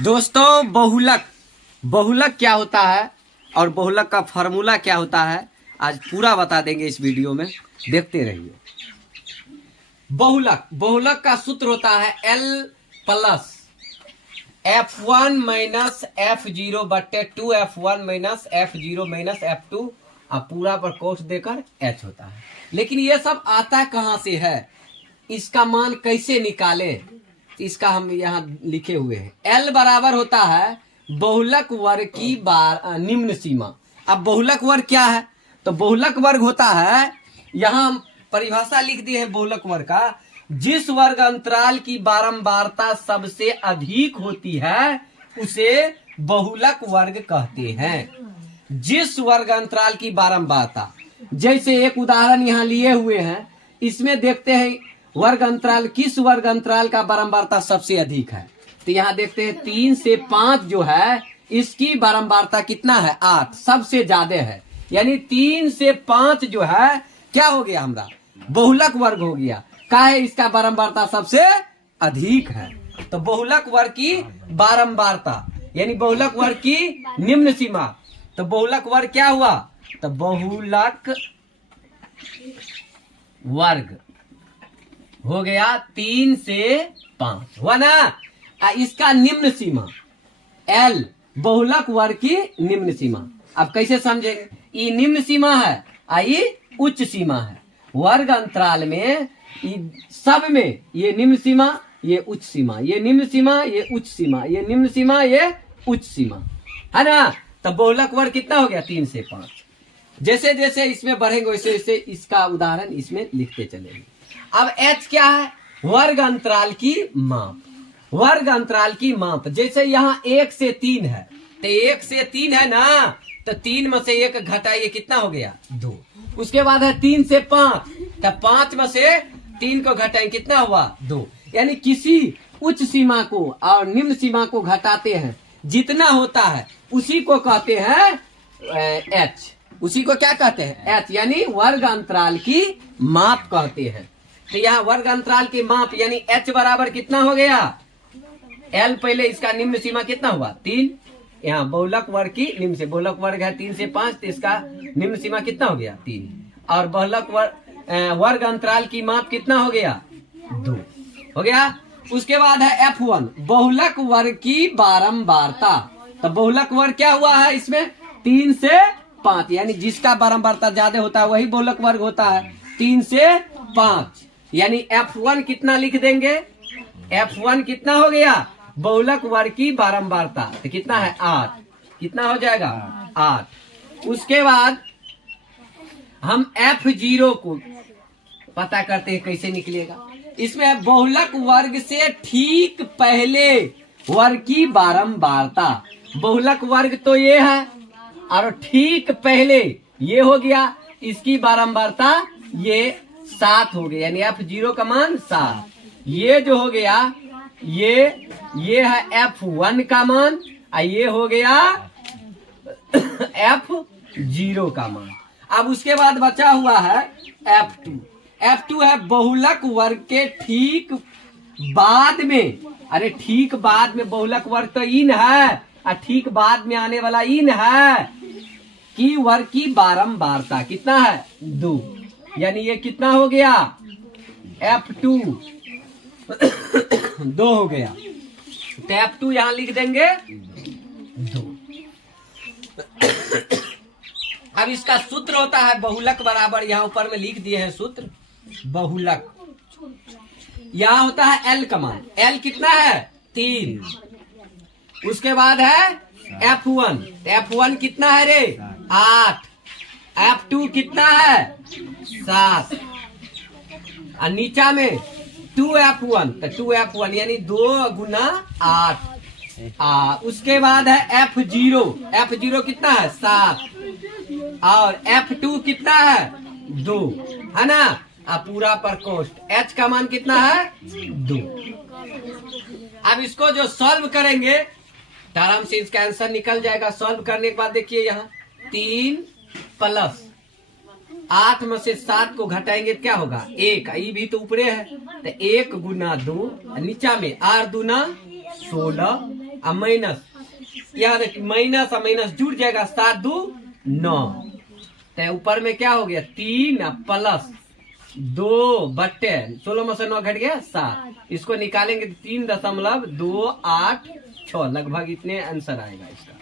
दोस्तों बहुलक बहुलक क्या होता है और बहुलक का फार्मूला क्या होता है आज पूरा बता देंगे इस वीडियो में, देखते रहिए। बहुलक का सूत्र होता है L plus F1 minus F0 बट्टे 2 F1 minus F0 minus F2 अब पूरा पर कोष्ठ देकर H होता है। लेकिन ये सब आता कहाँ से है, इसका मान कैसे निकाले, इसका हम यहाँ लिखे हुए हैं। L बराबर होता है बहुलक वर्ग की निम्न सीमा। अब बहुलक वर्ग क्या है, तो बहुलक वर्ग होता है, यहाँ हम परिभाषा लिख दिए हैं बहुलक वर्ग का, जिस वर्ग अंतराल की बारंबारता सबसे अधिक होती है उसे बहुलक वर्ग कहते हैं। जिस वर्ग अंतराल की बारंबारता, जैसे एक उदाहरण यहाँ लिए हुए हैं, इसमें देखते हैं वर्ग अंतराल, किस वर्ग अंतराल का बारंबारता सबसे अधिक है। तो यहाँ देखते हैं 3 से 5 जो है इसकी बारंबारता कितना है, 8, सबसे ज्यादा है। यानी 3 से 5 जो है क्या हो गया, हमारा बहुलक वर्ग हो गया, का है इसका बारंबारता सबसे अधिक है। तो बहुलक वर्ग की बारंबारता यानी बहुलक वर्ग की निम्न सीमा। तो बहुलक वर्ग क्या हुआ, तो बहुलक वर्ग हो गया 3 से 5 हुआ ना। इसका निम्न सीमा L बहुलक वर्ग की निम्न सीमा। अब कैसे समझेंगे, ये निम्न सीमा है, ये उच्च सीमा है। वर्ग अंतराल में सब में ये निम्न सीमा, ये उच्च सीमा, ये निम्न सीमा, ये उच्च सीमा, ये निम्न सीमा, ये उच्च सीमा, है ना। तो बहुलक वर्ग कितना हो गया, 3 से 5। जैसे जैसे इसमें बढ़ेंगे वैसे वैसे इसका उदाहरण इसमें लिखते चलेंगे। अब H क्या है, वर्ग अंतराल की माप। वर्ग अंतराल की माप, जैसे यहाँ 1 से 3 है, तो 1 से 3 है ना, तो 3 में से 1 घटाइए, कितना हो गया, 2। उसके बाद है 3 से 5, तो 5 में से 3 को घटाएं, कितना हुआ, 2। यानी किसी उच्च सीमा को और निम्न सीमा को घटाते हैं, जितना होता है उसी को कहते हैं H। उसी को क्या कहते हैं, H, यानी वर्ग अंतराल की माप कहते हैं। तो यहाँ वर्ग अंतराल की माप यानी H बराबर कितना हो गया, L पहले इसका निम्न सीमा कितना हुआ, 3। यहाँ बहुलक वर्ग की निम्न से, बहुलक वर्ग है 3 से 5, तो इसका निम्न सीमा कितना हो गया, 3। और बहुलक वर्ग अंतराल की माप कितना हो गया, 2 हो गया। उसके बाद है F1 बहुलक वर्ग की बारंबारता। तो बहुलक वर्ग क्या हुआ है, इसमें 3 से 5, यानी जिसका बारंबारता ज्यादा होता है वही बहुलक वर्ग होता है। 3 से 5 यानी F1 कितना लिख देंगे, F1 कितना हो गया, बहुलक वर्ग की बारंबारता, तो कितना है, 8। कितना हो जाएगा, 8। उसके बाद हम F0 को पता करते हैं कैसे निकलेगा। इसमें बहुलक वर्ग से ठीक पहले वर्ग की बारंबारता। बहुलक वर्ग तो ये है और ठीक पहले ये हो गया, इसकी बारंबारता ये 7 हो गया, यानी F0 का मान 7। ये जो हो गया ये है F1 का मान, और ये हो गया F0 का मान। अब उसके बाद बचा हुआ है F2। F2 है बहुलक वर्ग के ठीक बाद में, अरे ठीक बाद में, बहुलक वर्ग तो इन है और ठीक बाद में आने वाला इन है, कि वर्ग की बारंबारता कितना है, 2। यानी ये कितना हो गया, F2 2 हो गया। तो F2 यहां लिख देंगे 2। अब इसका सूत्र होता है बहुलक बराबर, यहाँ ऊपर में लिख दिए हैं सूत्र, बहुलक यहाँ होता है L का मान। L कितना है, 3। उसके बाद है F1, F1 कितना है रे, 8। F2 कितना है, 7। और नीचा में 2F1, तो 2F1 यानी 2 गुना 8। उसके बाद है F0, F0 कितना है, 7। और F2 कितना है, 2, है ना। पूरा पर कोष्ठ H का मान कितना है, 2। अब इसको जो सॉल्व करेंगे तो आराम से इसका आंसर निकल जाएगा। सॉल्व करने के बाद देखिए यहाँ 3 प्लस 8 में से 7 को घटाएंगे क्या होगा, 1। ये भी तो ऊपरे है, तो 1 गुना 2, नीचा में 8 दूना 16, अब माइनस, याद है माइनस और माइनस जुड़ जाएगा, 7 2 9। तो ऊपर में क्या हो गया 3 प्लस 2 बट्टे 16 में से 9 घट गया 7। इसको निकालेंगे तो 3.286 लगभग इतने आंसर आएगा इसका।